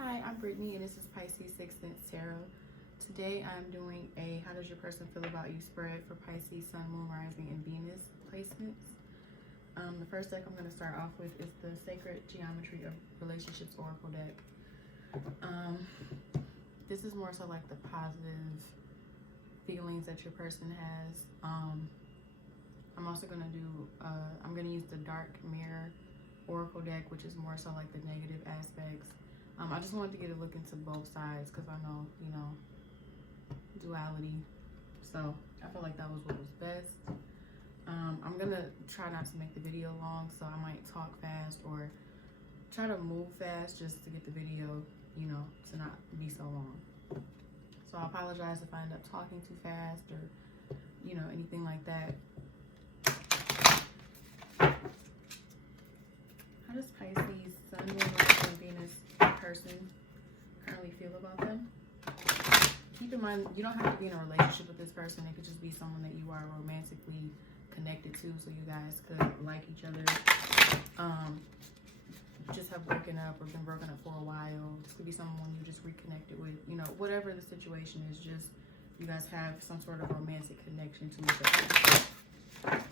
Hi, I'm Brittany and this is Pisces Sixth Tarot. Today I'm doing a how does your person feel about you spread for Pisces Sun, Moon, Rising, and Venus placements. The first deck I'm going to start off with is the Sacred Geometry of Relationships Oracle deck. This is more so like the positive feelings that your person has. I'm also going to do, I'm going to use the Dark Mirror Oracle deck, which is more so like the negative aspects. I just wanted to get a look into both sides because I know, duality. So I felt like that was what was best. I'm going to try not to make the video long, so I might talk fast or try to move fast just to get the video, to not be so long. So I apologize if I end up talking too fast or, anything like that. How does Pisces Sun, Moon, Rising, and Venus person currently feel about them? Keep in mind, you don't have to be in a relationship with this person. It could just be someone that you are romantically connected to, so you guys could like each other. Just have broken up or been broken up for a while. This could be someone you just reconnected with. Whatever the situation is, just you guys have some sort of romantic connection to each other.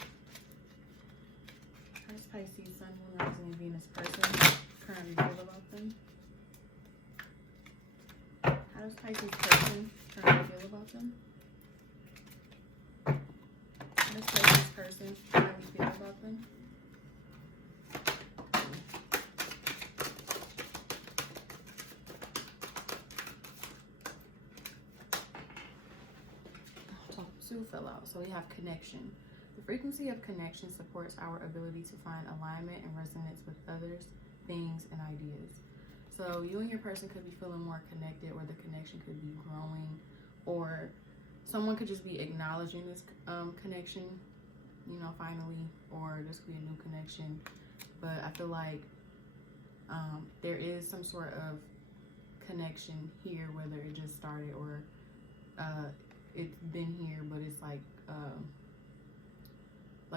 How does Pisces Sun, Moon, Rising, and Venus person currently feel about them? How does Pisces person currently feel about them? How does Pisces person currently feel about them? Two fell out, so we have connection. The frequency of connection supports our ability to find alignment and resonance with others, things, and ideas. So you and your person could be feeling more connected, or the connection could be growing, or someone could just be acknowledging this connection, finally, or this could be a new connection. But I feel like there is some sort of connection here, whether it just started or it's been here, but it's like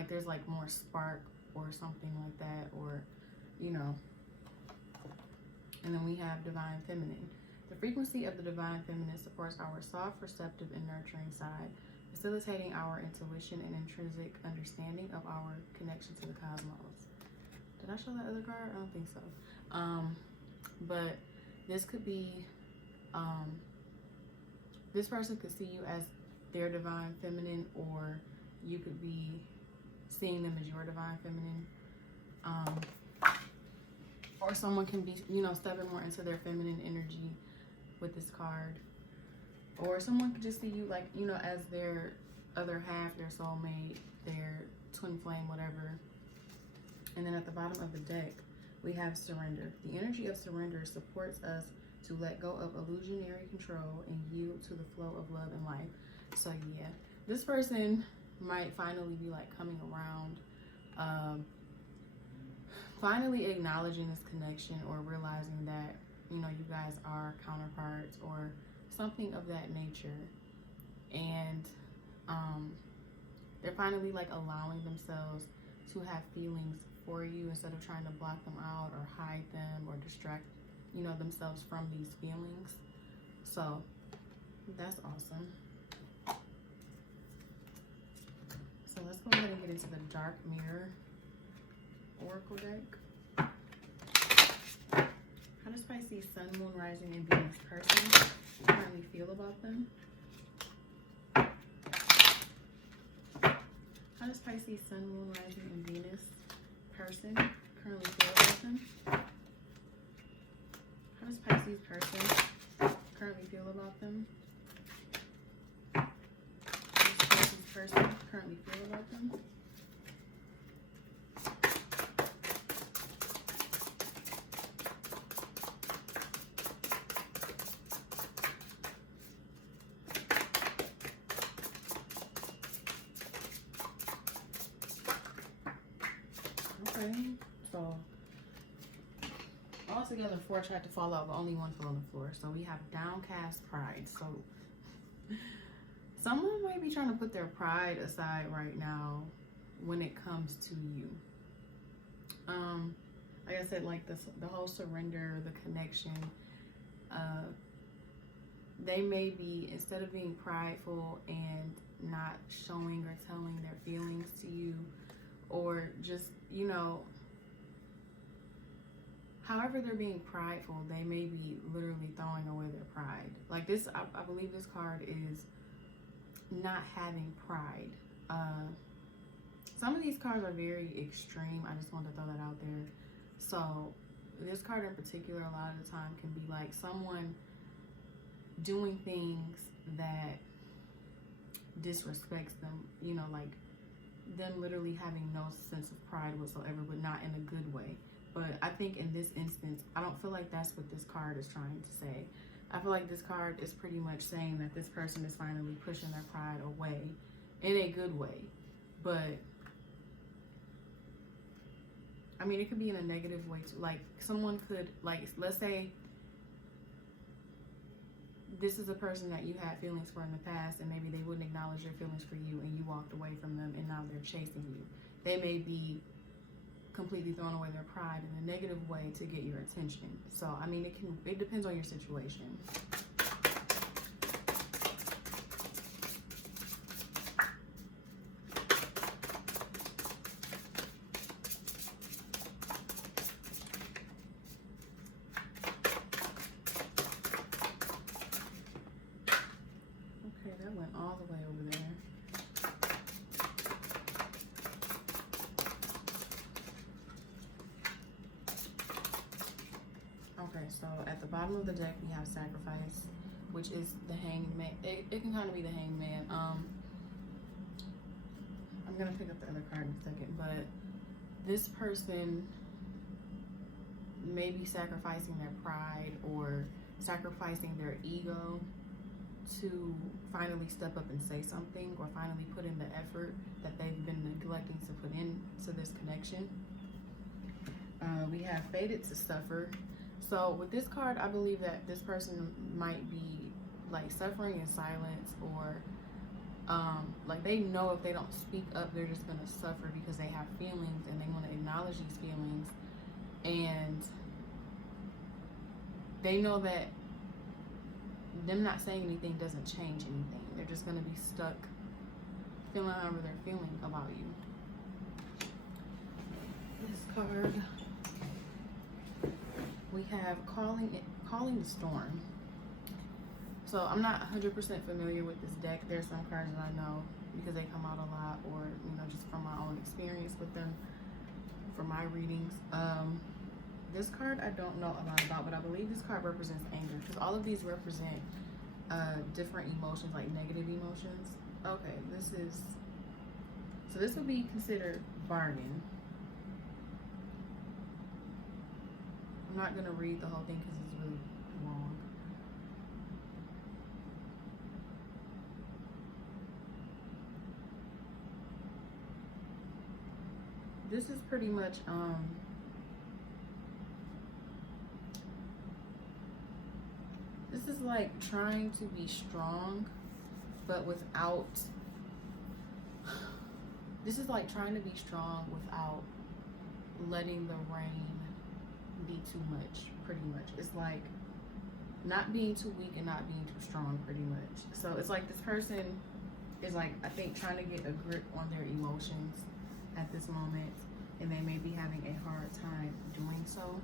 there's like more spark or something like that, or and then we have divine feminine. The frequency of the divine feminine supports our soft, receptive, and nurturing side, facilitating our intuition and intrinsic understanding of our connection to the cosmos. Did I show that other card? I don't think so. But this could be this person could see you as their divine feminine, or you could be seeing them as your divine feminine. Or someone can be, stepping more into their feminine energy with this card. Or someone could just see you like, as their other half, their soulmate, their twin flame, whatever. And then at the bottom of the deck, we have surrender. The energy of surrender supports us to let go of illusionary control and yield to the flow of love and life. So yeah, this person might finally be like coming around, finally acknowledging this connection, or realizing that, you guys are counterparts or something of that nature. And they're finally like allowing themselves to have feelings for you instead of trying to block them out or hide them or distract themselves from these feelings. So that's awesome. So let's go ahead and get into the Dark Mirror Oracle deck. How does Pisces Sun, Moon, Rising, and Venus person currently feel about them? How does Pisces Sun, Moon, Rising, and Venus person currently feel about them? How does Pisces person currently feel about them? How does Pisces person currently feel about them? Okay, so all together 4 tried to fall out, but only 1 fell on the floor. So we have downcast pride. So someone might be trying to put their pride aside right now when it comes to you. Like I said, like the whole surrender, the connection, They may be, instead of being prideful and not showing or telling their feelings to you, or just, you know, however they're being prideful, they may be literally throwing away their pride. Like this, I believe this card is not having pride. Some of these cards are very extreme. I just wanted to throw that out there. So this card in particular, a lot of the time can be like someone doing things that disrespects them, you know, like them literally having no sense of pride whatsoever, but not in a good way. But I think in this instance, I don't feel like that's what this card is trying to say. I feel like this card is pretty much saying that this person is finally pushing their pride away in a good way. But I mean, it could be in a negative way too. Like someone could, like, let's say this is a person that you had feelings for in the past, and maybe they wouldn't acknowledge your feelings for you, and you walked away from them, and now they're chasing you. They may be completely throwing away their pride in a negative way to get your attention. So I mean, it depends on your situation. Okay, that went all the way over there. Okay, so at the bottom of the deck we have Sacrifice, which is the Hangman. It can kind of be the Hangman. I'm gonna pick up the other card in a second, but this person may be sacrificing their pride or sacrificing their ego to finally step up and say something, or finally put in the effort that they've been neglecting to put into this connection. We have Fated to Suffer. So with this card, I believe that this person might be like suffering in silence, or like they know if they don't speak up, they're just gonna suffer because they have feelings and they want to acknowledge these feelings, and they know that them not saying anything doesn't change anything. They're just gonna be stuck feeling however they're feeling about you. This card, we have Calling the Storm. So I'm not 100% familiar with this deck. There's some cards that I know because they come out a lot, or you know, just from my own experience with them for my readings. This card I don't know a lot about, but I believe this card represents anger, because all of these represent different emotions, like negative emotions. Okay, so this would be considered bargain. I'm not gonna read the whole thing because it's really long. This is pretty much this is like trying to be strong, but without, this is like trying to be strong without letting the rain be too much, pretty much. It's like not being too weak and not being too strong, pretty much. So it's like this person is like, I think, trying to get a grip on their emotions at this moment, and they may be having a hard time doing so,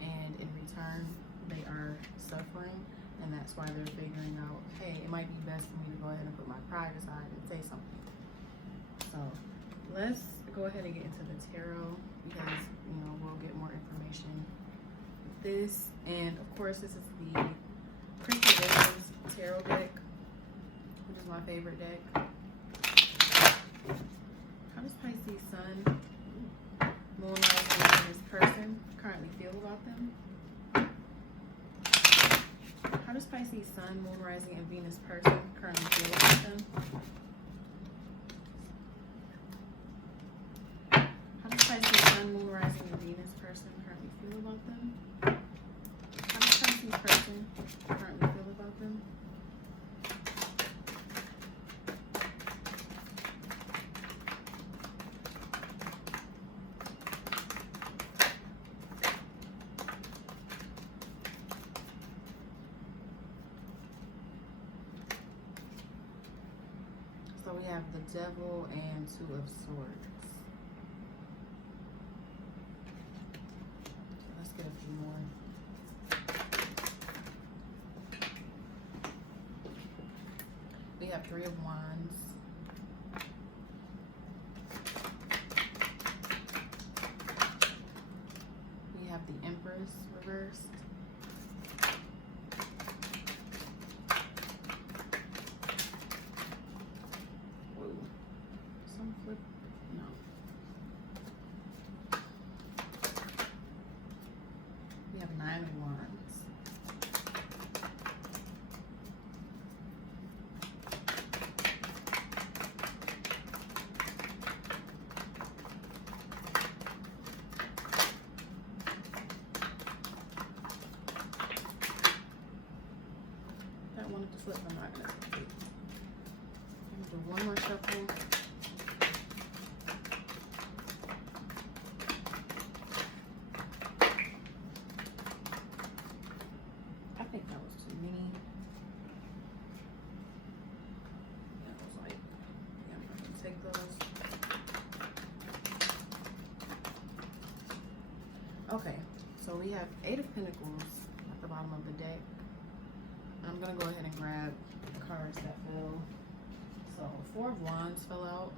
and in return they are suffering, and that's why they're figuring out, hey, it might be best for me to go ahead and put my pride aside and say something. So let's go ahead and get into the tarot, because you know, we'll get more information with this. And of course, this is the Pre-Provisions Tarot deck, which is my favorite deck. How does Pisces Sun, Moon, Rising, and this person currently feel about them? How does Pisces Sun, Moon, Rising, and Venus person currently feel about them? How does Pisces Sun, Moon, Rising, and Venus person currently feel about them? How does Pisces person currently feel about them? So we have the Devil and Two of Swords. Let's get a few more. We have Three of Wands. We have the Empress reversed. Whoa. Some flip. No. We have Nine of Wands. Wanted to flip, I'm not gonna flip it. I'm gonna do one more shuffle. I think that was too many. Yeah, I was like, yeah, I'm not gonna take those. Okay, so we have Eight of Pentacles at the bottom of the deck. I'm gonna go ahead and grab the cards that fell. So Four of Wands fell out.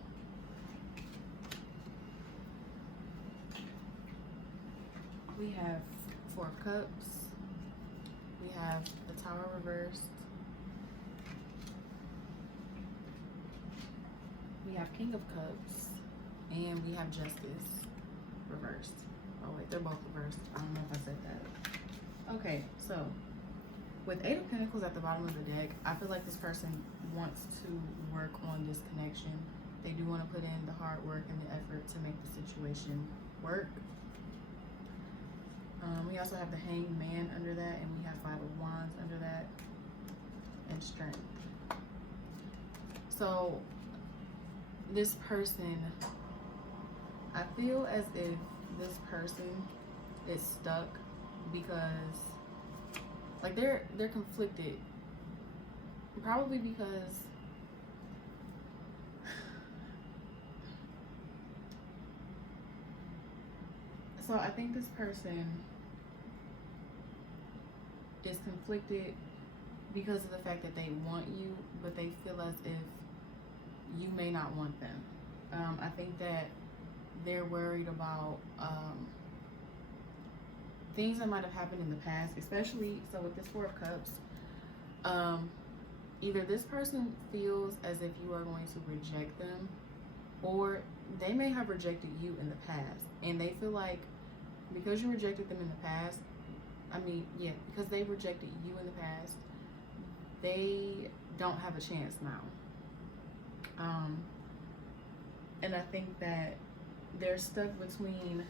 We have Four of Cups. We have the Tower reversed. We have King of Cups. And we have Justice reversed. Oh wait, they're both reversed. I don't know if I said that. Okay, so with Eight of Pentacles at the bottom of the deck, I feel like this person wants to work on this connection. They do want to put in the hard work and the effort to make the situation work. We also have the Hanged Man under that, and we have Five of Wands under that, and Strength. So this person, I feel as if this person is stuck because like they're conflicted, probably because so I think this person is conflicted because of the fact that they want you, but they feel as if you may not want them. I think that they're worried about things that might have happened in the past, especially so with this Four of Cups. Either this person feels as if you are going to reject them, or they may have rejected you in the past, and they feel like because you rejected them in the past, because they rejected you in the past, they don't have a chance now. And I think that they're stuck between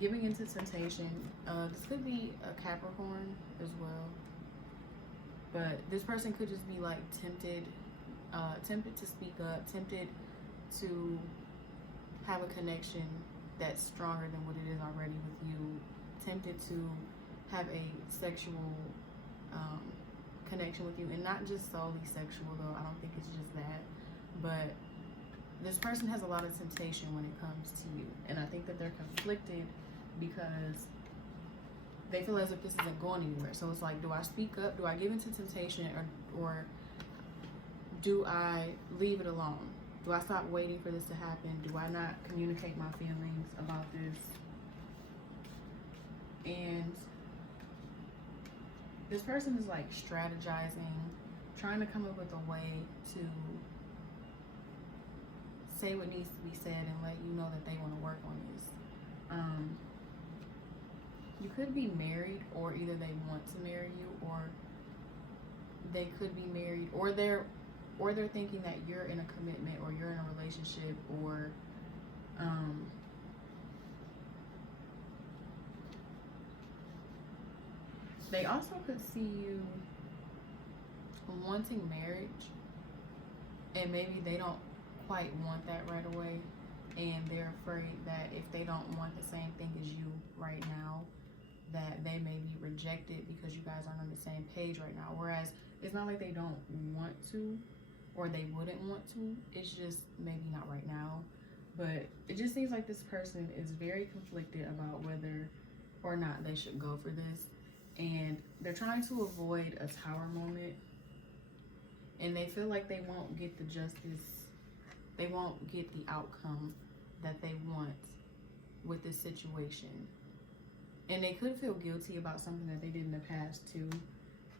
giving into temptation. This could be a Capricorn as well, but this person could just be like tempted to speak up, tempted to have a connection that's stronger than what it is already with you, tempted to have a sexual connection with you, and not just solely sexual though. I don't think it's just that, but this person has a lot of temptation when it comes to you, and I think that they're conflicted because they feel as if this isn't going anywhere. So it's like, do I speak up? Do I give into temptation, or do I leave it alone? Do I stop waiting for this to happen? Do I not communicate my feelings about this? And this person is like strategizing, trying to come up with a way to say what needs to be said and let you know that they want to work on this. You could be married, or either they want to marry you, or they could be married, or they're thinking that you're in a commitment, or you're in a relationship, or they also could see you wanting marriage, and maybe they don't quite want that right away, and they're afraid that if they don't want the same thing as you right now, that they may be rejected because you guys aren't on the same page right now. Whereas it's not like they don't want to, or they wouldn't want to. It's just maybe not right now. But it just seems like this person is very conflicted about whether or not they should go for this. And they're trying to avoid a tower moment. And they feel like they won't get the justice, they won't get the outcome that they want with this situation. And they could feel guilty about something that they did in the past too.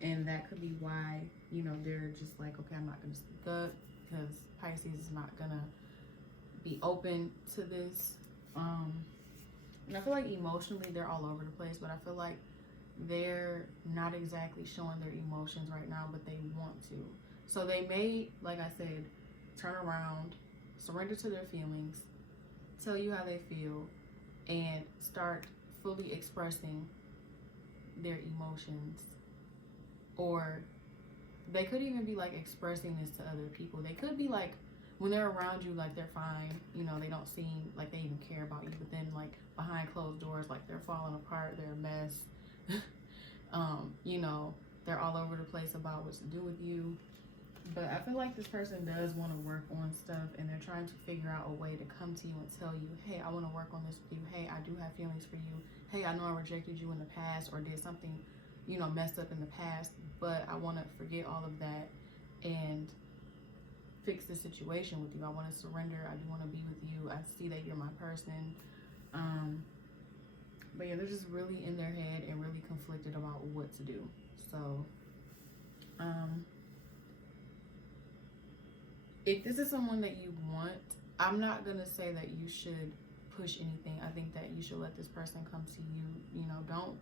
And that could be why, you know, they're just like, okay, I'm not going to speak up, because Pisces is not going to be open to this. And I feel like emotionally they're all over the place, but I feel like they're not exactly showing their emotions right now, but they want to. So they may, like I said, turn around, surrender to their feelings, tell you how they feel, and start fully expressing their emotions. Or they could even be like expressing this to other people. They could be like, when they're around you, like they're fine, you know, they don't seem like they even care about you, but then like behind closed doors, like they're falling apart, they're a mess. You know, they're all over the place about what to do with you. But I feel like this person does want to work on stuff, and they're trying to figure out a way to come to you and tell you, hey, I want to work on this with you. Hey, I do have feelings for you. Hey, I know I rejected you in the past or did something, you know, messed up in the past, but I want to forget all of that and fix the situation with you. I want to surrender. I do want to be with you. I see that you're my person. But yeah, they're just really in their head and really conflicted about what to do. So, if this is someone that you want, I'm not going to say that you should push anything. I think that you should let this person come to you. You know, don't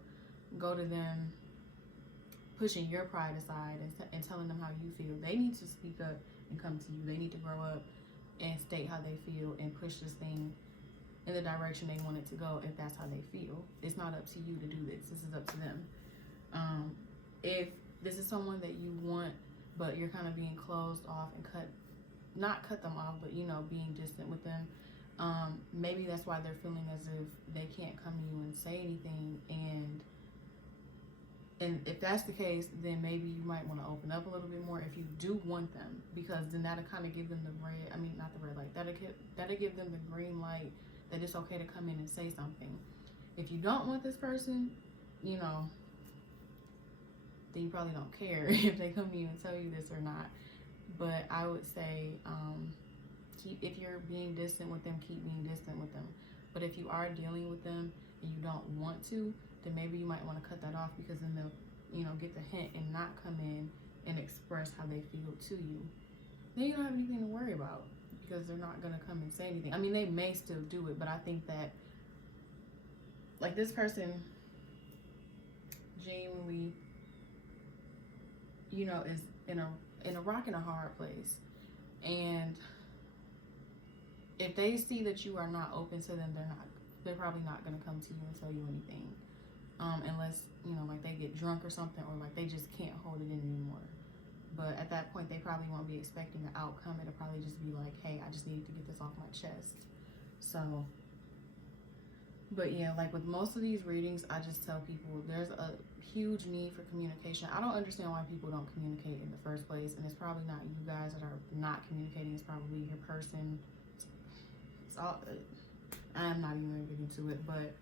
go to them pushing your pride aside and telling them how you feel. They need to speak up and come to you. They need to grow up and state how they feel and push this thing in the direction they want it to go, if that's how they feel. It's not up to you to do this. This is up to them. If this is someone that you want, but you're kind of being closed off and not cut them off, but, you know, being distant with them, maybe that's why they're feeling as if they can't come to you and say anything. And if that's the case, then maybe you might want to open up a little bit more if you do want them, because then that'll kind of give them the not the red light, that'll give them the green light that it's okay to come in and say something. If you don't want this person, you know, then you probably don't care if they come to you and tell you this or not. But I would say, if you're being distant with them, keep being distant with them. But if you are dealing with them and you don't want to, then maybe you might want to cut that off, because then they'll, you know, get the hint and not come in and express how they feel to you. Then you don't have anything to worry about, because they're not going to come and say anything. I mean, they may still do it, but I think that, like, this person genuinely, you know, is in a rock and a hard place. And if they see that you are not open to them, they're probably not going to come to you and tell you anything. Unless, you know, like they get drunk or something, or like they just can't hold it in anymore. But at that point, they probably won't be expecting the outcome. It'll probably just be like, hey, I just needed to get this off my chest. So, but yeah, like with most of these readings, I just tell people there's a huge need for communication. I don't understand why people don't communicate in the first place. And it's probably not you guys that are not communicating. It's probably your person. It's all, I'm not even going to get into it, but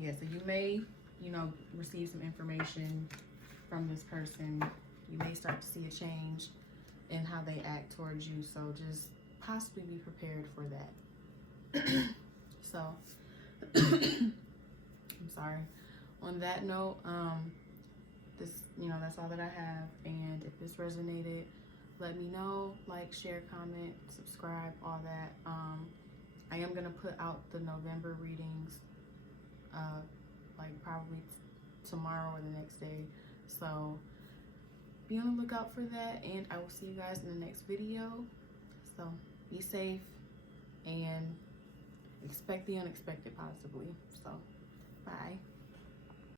yeah, so you may, you know, receive some information from this person. You may start to see a change in how they act towards you. So just possibly be prepared for that. So, I'm sorry. On that note, this, you know, that's all that I have. And if this resonated, let me know. Like, share, comment, subscribe, all that. I am going to put out the November readings like probably tomorrow or the next day, so be on the lookout for that, and I will see you guys in the next video. So be safe and expect the unexpected, possibly. So bye.